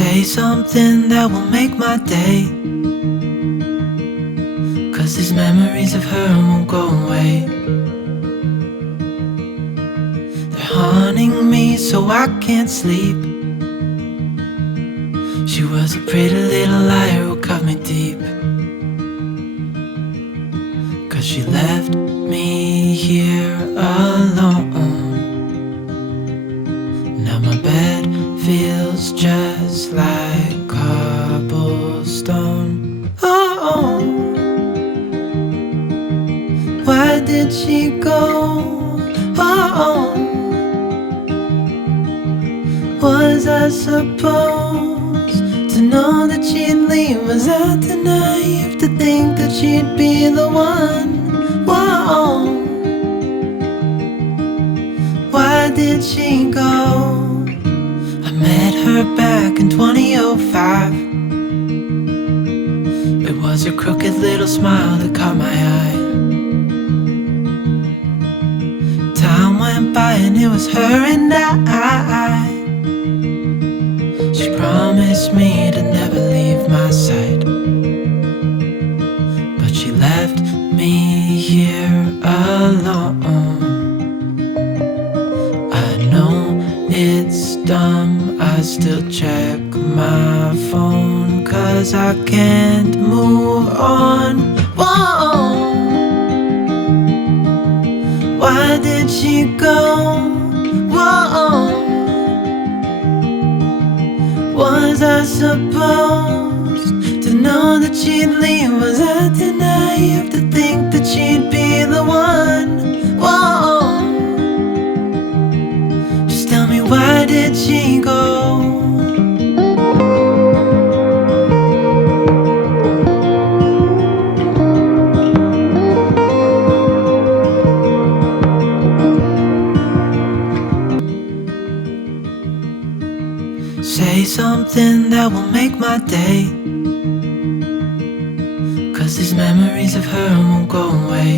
Say something that will make my day, 'cause these memories of her won't go away. They're haunting me so I can't sleep. She was a pretty little liar who cut me deep, 'cause she left me here alone. Now my bed feels just like cobblestone. Oh, why did she go? Oh, was I supposed to know that she'd leave? Was I too naive to think that she'd be the one? Whoa, why did she go? I met her back in 2005. It was her crooked little smile that caught my eye. Time went by and it was her and I. She promised me to never leave my side, but she left me here alone. I know it's dumb, I still check my phone, 'cause I can't move on. Whoa, why did she go? Whoa, was I supposed to know that she'd leave? Was I too naive to think that she'd be the one? Whoa, just tell me, why did she go? Say something that will make my day, 'cause these memories of her won't go away.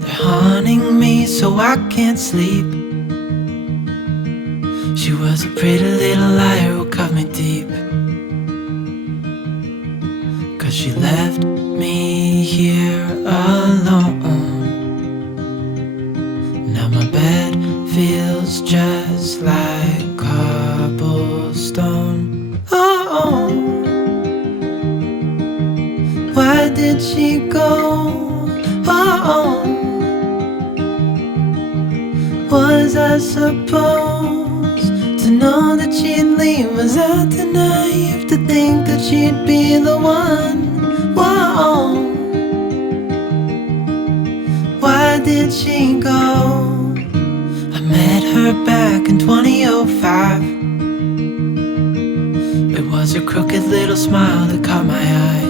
They're haunting me so I can't sleep. She was a pretty little liar who cut me deep, 'cause she left me here alone. Now my bed feels just like cobblestone. Oh, why did she go? Oh, was I supposed to know that she'd leave? Was I too naive to think that she'd be the one? Whoa, why did she go? I met her back in 2005. It was her crooked little smile that caught my eye.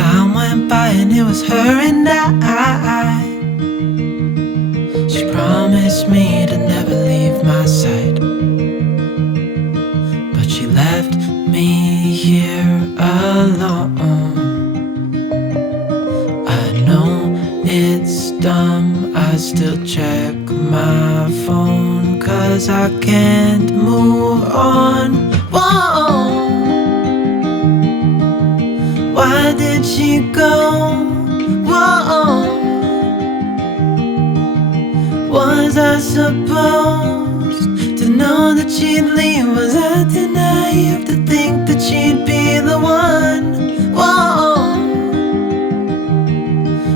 Time went by and it was her and I. She promised me to never leave my side, but she left me here alone. I know it's dumb, I still check my phone, 'cause I can't move on. Whoa, why did she go? Whoa, was I supposed to know that she'd leave? Was I too naive to think that she'd be the one? Whoa,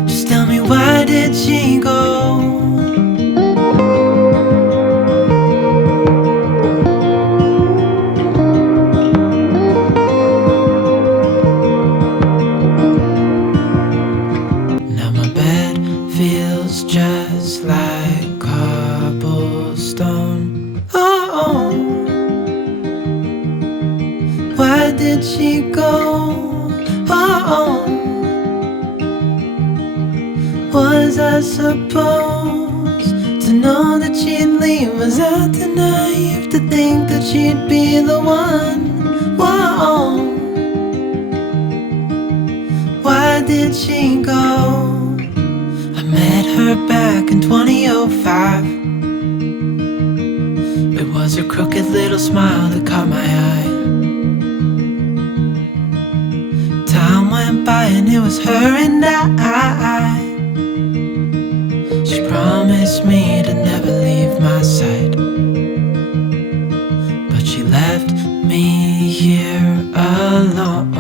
just tell me, why did she go? Now my bed feels just like cobblestone. Oh, why did she go? Oh, was I supposed to know that she'd leave? Was I too naive to think that she'd be the one? Whoa, why did she go? I met her back in 2005. little smile that caught my eye. Time went by and it was her and I. She promised me to never leave my side, but she left me here alone.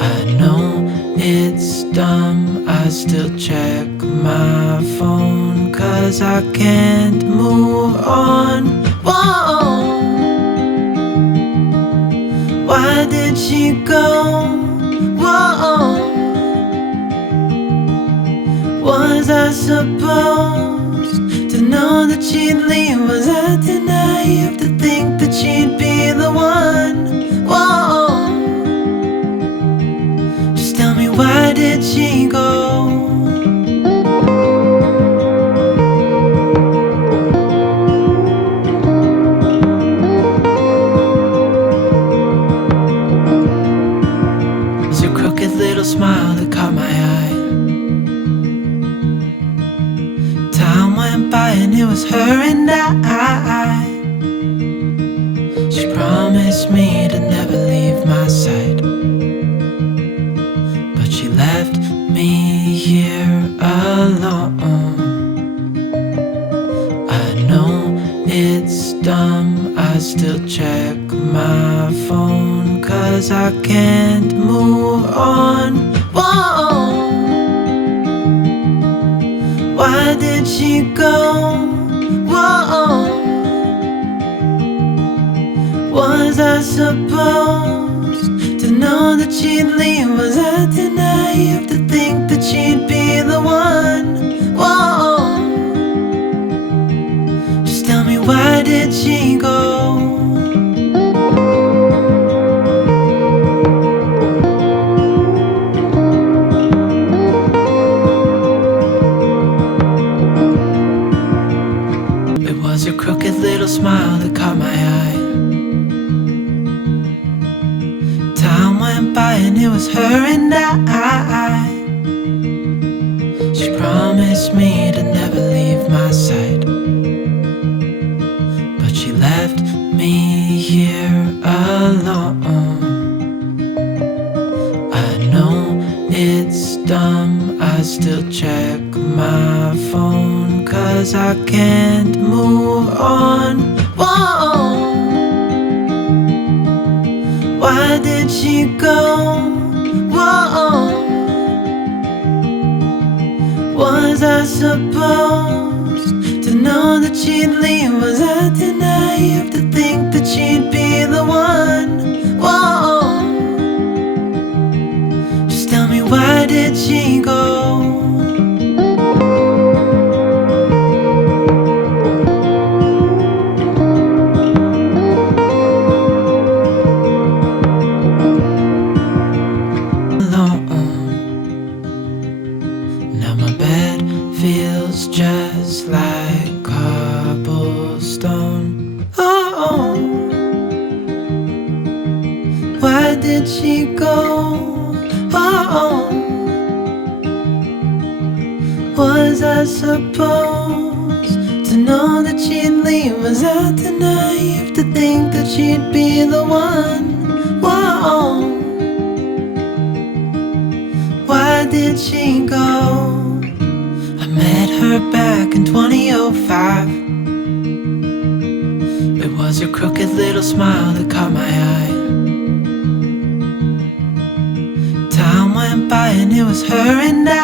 I know it's dumb, I still check my phone, 'cause I can't move on. Whoa. Why did she go? Whoa. Was I supposed to know that she'd leave? Was I too naive to think that she'd be the one? Whoa. Just tell me, why did she go? Little smile that caught my eye. Time went by and it was her and I. She promised me to never leave my side, but she left me here alone. I know it's dumb, I still check my phone, 'cause I can't move on. Whoa. Why did she go? Whoa. Was I supposed to know that she'd leave? Was I too naive to think that she'd be the one? Whoa. Just tell me, why did she go? A crooked little smile that caught my eye. Time went by and it was her and I. She promised me to never leave my side, but she left me here alone. I know it's dumb, I still check my phone, 'cause I can't move on. Whoa. Why did she go? Whoa. Was I supposed to know that she'd leave? Was I too naive to think that she'd be the one? Whoa. Just tell me, why did she go? Now my bed feels just like cobblestone. Oh, why did she go? Oh, was I supposed to know that she'd leave? Was I too naive to think that she'd be the one? Whoa. Why did she go? I met her back in 2005. It was her crooked little smile that caught my eye. Time went by and it was her and I.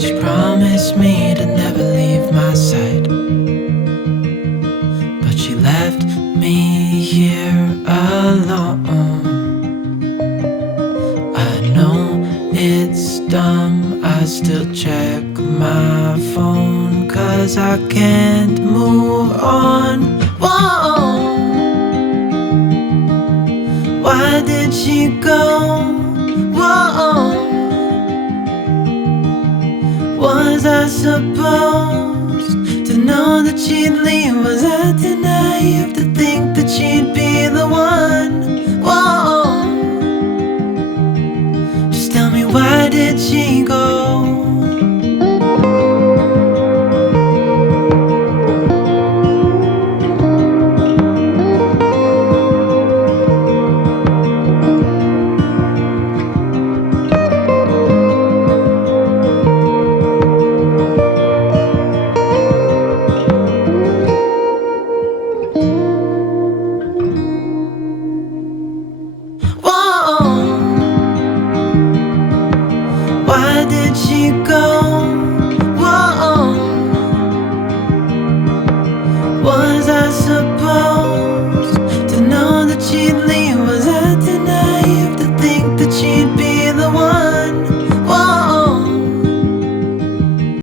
She promised me to never leave my side, but she left me here alone. It's dumb, I still check my phone, 'cause I can't move on. Whoa. Why did she go? Whoa. Was I supposed to know that she'd leave? Was I too naive to think that she'd be the one? Whoa. Why did she go?